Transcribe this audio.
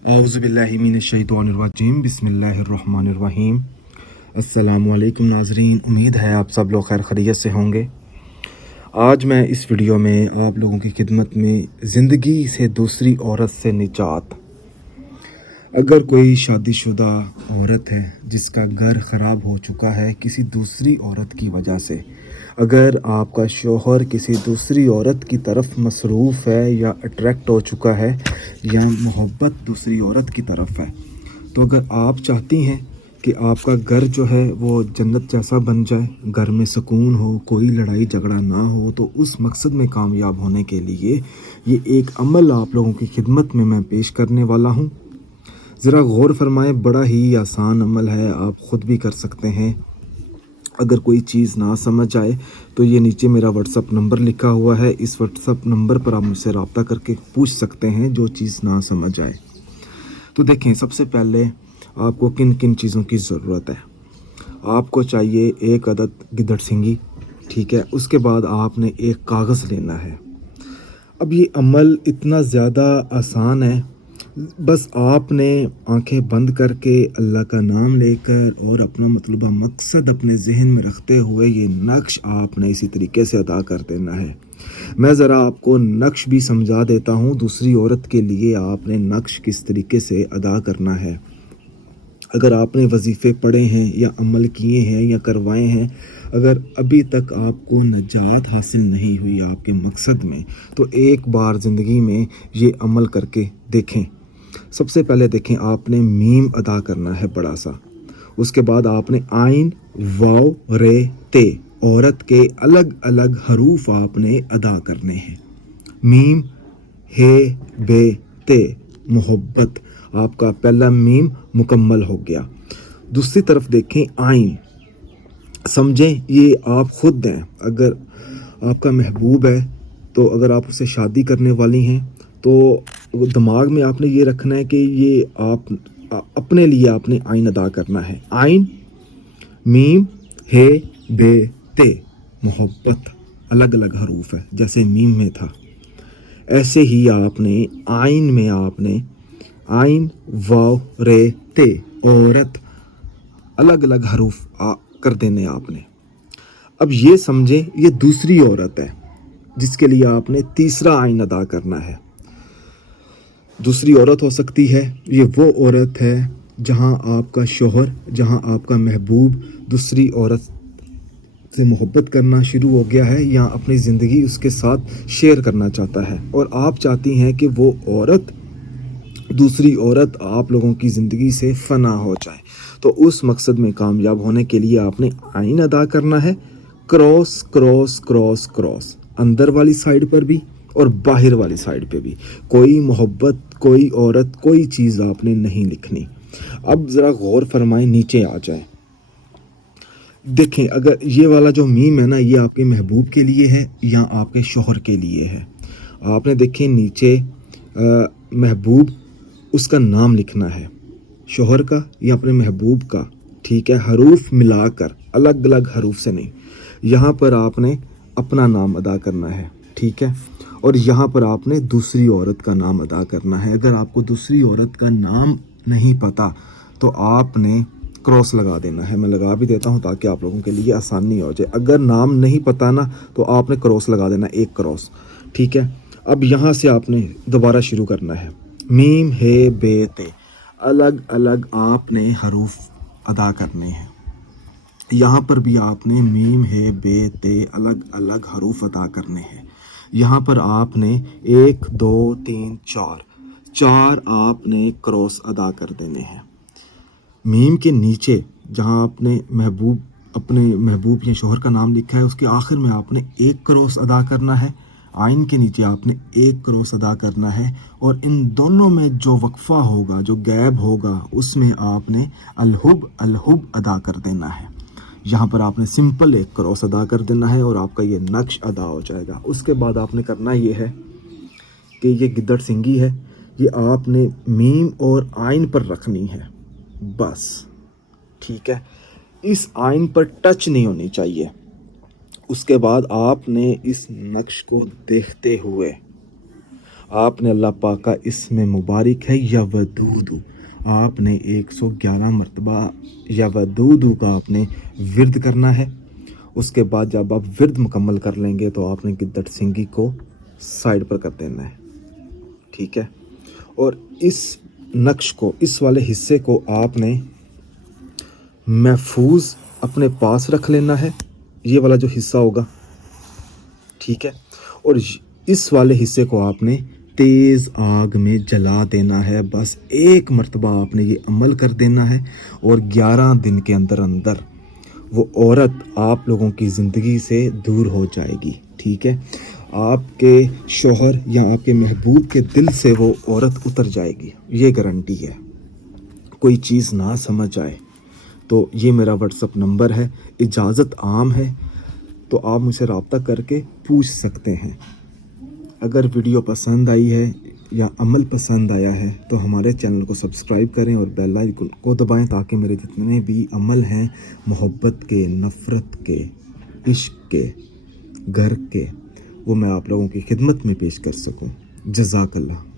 औज़ुबिल्लाहि मिनश्शैतानिर्रजीम बिस्मिल्लाहिर्रहमानिर्रहीम। अस्सलामुअलैकुम नाज़रीन, उम्मीद है आप सब लोग खैर खैरियत से होंगे। आज मैं इस वीडियो में आप लोगों की खिदमत में ज़िंदगी से दूसरी औरत से निजात। अगर कोई शादीशुदा औरत है जिसका घर ख़राब हो चुका है किसी दूसरी औरत की वजह से, अगर आपका शौहर किसी दूसरी औरत की तरफ मसरूफ़ है या अट्रैक्ट हो चुका है या मोहब्बत दूसरी औरत की तरफ है, तो अगर आप चाहती हैं कि आपका घर जो है वो जन्नत जैसा बन जाए, घर में सुकून हो, कोई लड़ाई झगड़ा ना हो, तो उस मकसद में कामयाब होने के लिए ये एक अमल आप लोगों की खिदमत में मैं पेश करने वाला हूँ। ज़रा गौर फरमाएं, बड़ा ही आसान अमल है, आप ख़ुद भी कर सकते हैं। अगर कोई चीज़ ना समझ आए तो ये नीचे मेरा व्हाट्सअप नंबर लिखा हुआ है, इस व्हाट्सअप नंबर पर आप मुझसे रब्ता करके पूछ सकते हैं जो चीज़ ना समझ आए। तो देखें, सबसे पहले आपको किन किन चीज़ों की ज़रूरत है। आपको चाहिए एक अदद गिद्धड़ सिंगी, ठीक है। उसके बाद आपने एक कागज़ लेना है। अब ये अमल इतना ज़्यादा आसान है, बस आपने आंखें बंद करके अल्लाह का नाम लेकर और अपना मतलूबा मकसद अपने जहन में रखते हुए ये नक्श आपने इसी तरीके से अदा कर देना है। मैं ज़रा आपको नक्श भी समझा देता हूँ, दूसरी औरत के लिए आपने नक्श किस तरीके से अदा करना है। अगर आपने वजीफ़े पढ़े हैं या अमल किए हैं या करवाए हैं, अगर अभी तक आपको नजात हासिल नहीं हुई आपके मकसद में, तो एक बार ज़िंदगी में ये अमल करके देखें। सबसे पहले देखें, आपने मीम अदा करना है बड़ा सा। उसके बाद आपने आइन, वाव, रे, ते औरत के अलग अलग हरूफ आपने अदा करने हैं। मीम, हे, बे, ते मोहब्बत, आपका पहला मीम मुकम्मल हो गया। दूसरी तरफ देखें, आइन, समझें ये आप खुद हैं। अगर आपका महबूब है तो अगर आप उससे शादी करने वाली हैं तो दिमाग में आपने ये रखना है कि ये आप अपने लिए आपने आइन अदा करना है। आइन, मीम, हे, बे, ते मोहब्बत अलग अलग हरूफ है, जैसे मीम में था ऐसे ही आपने आइन में आपने आइन, वाव, रे, ते औरत अलग अलग हरूफ कर देने आपने। अब ये समझें ये दूसरी औरत है जिसके लिए आपने तीसरा आइन अदा करना है। दूसरी औरत हो सकती है, ये वो औरत है जहां आपका शौहर, जहां आपका महबूब दूसरी औरत से मोहब्बत करना शुरू हो गया है या अपनी ज़िंदगी उसके साथ शेयर करना चाहता है, और आप चाहती हैं कि वो औरत, दूसरी औरत आप लोगों की ज़िंदगी से फ़ना हो जाए। तो उस मकसद में कामयाब होने के लिए आपने आइन अदा करना है, क्रॉस क्रॉस क्रॉस क्रॉस, अंदर वाली साइड पर भी और बाहर वाली साइड पे भी। कोई मोहब्बत, कोई औरत, कोई चीज़ आपने नहीं लिखनी। अब ज़रा गौर फरमाएं, नीचे आ जाए। देखें, अगर ये वाला जो मीम है ना, ये आपके महबूब के लिए है या आपके शौहर के लिए है। आपने देखें नीचे महबूब, उसका नाम लिखना है, शौहर का या अपने महबूब का, ठीक है। हरूफ मिलाकर, अलग अलग हरूफ से नहीं। यहाँ पर आपने अपना नाम अदा करना है, ठीक है, और यहाँ पर आपने दूसरी औरत का नाम अदा करना है। अगर आपको दूसरी औरत का नाम नहीं पता तो आपने क्रॉस लगा देना है। मैं लगा भी देता हूँ ताकि आप लोगों के लिए आसानी हो जाए। अगर नाम नहीं पता ना तो आपने क्रॉस लगा देना, एक क्रॉस, ठीक है। अब यहाँ से आपने दोबारा शुरू करना है। मीम, हे, बे, ते अलग अलग आपने हरूफ अदा करने हैं। यहाँ पर भी आपने मीम, हे, बे, ते अलग अलग हरूफ अदा करने हैं। यहाँ पर आपने 1 2 3 4 आपने क्रॉस अदा कर देने हैं। मीम के नीचे जहाँ आपने महबूब, अपने महबूब या शौहर का नाम लिखा है, उसके आखिर में आपने एक क्रॉस अदा करना है। आइन के नीचे आपने एक क्रॉस अदा करना है, और इन दोनों में जो वक्फा होगा, जो गैप होगा, उसमें आपने अलहुब अलहुब अदा कर देना है। यहाँ पर आपने सिंपल एक क्रॉस अदा कर देना है और आपका ये नक्श अदा हो जाएगा। उसके बाद आपने करना ये है कि ये गिद्धड़ सिंगी है, ये आपने मीम और आइन पर रखनी है बस, ठीक है। इस आइन पर टच नहीं होनी चाहिए। उसके बाद आपने इस नक्श को देखते हुए آپ نے اللہ پاک کا اسم مبارک ہے یا ودود، آپ نے 111 مرتبہ یا ودود کا آپ نے ورد کرنا ہے۔ اس کے بعد جب آپ ورد مکمل کر لیں گے تو آپ نے گدڑ سنگھی کو سائڈ پر کر دینا ہے، ٹھیک ہے۔ اور اس نقش کو، اس والے حصے کو آپ نے محفوظ اپنے پاس رکھ لینا ہے، یہ والا جو حصہ ہوگا، ٹھیک ہے۔ اور اس والے حصے کو آپ نے تیز آگ میں جلا دینا ہے، بس ایک مرتبہ آپ نے یہ عمل کر دینا ہے اور 11 دن کے اندر اندر وہ عورت آپ لوگوں کی زندگی سے دور ہو جائے گی، ٹھیک ہے۔ آپ کے شوہر یا آپ کے محبوب کے دل سے وہ عورت اتر جائے گی، یہ گارنٹی ہے۔ کوئی چیز نہ سمجھ آئے تو یہ میرا واٹس اپ نمبر ہے، اجازت عام ہے، تو آپ مجھ سے رابطہ کر کے پوچھ سکتے ہیں۔ اگر ویڈیو پسند آئی ہے یا عمل پسند آیا ہے تو ہمارے چینل کو سبسکرائب کریں اور بیل آئیکن کو دبائیں تاکہ میرے جتنے بھی عمل ہیں محبت کے، نفرت کے، عشق کے، گھر کے، وہ میں آپ لوگوں کی خدمت میں پیش کر سکوں۔ جزاک اللہ۔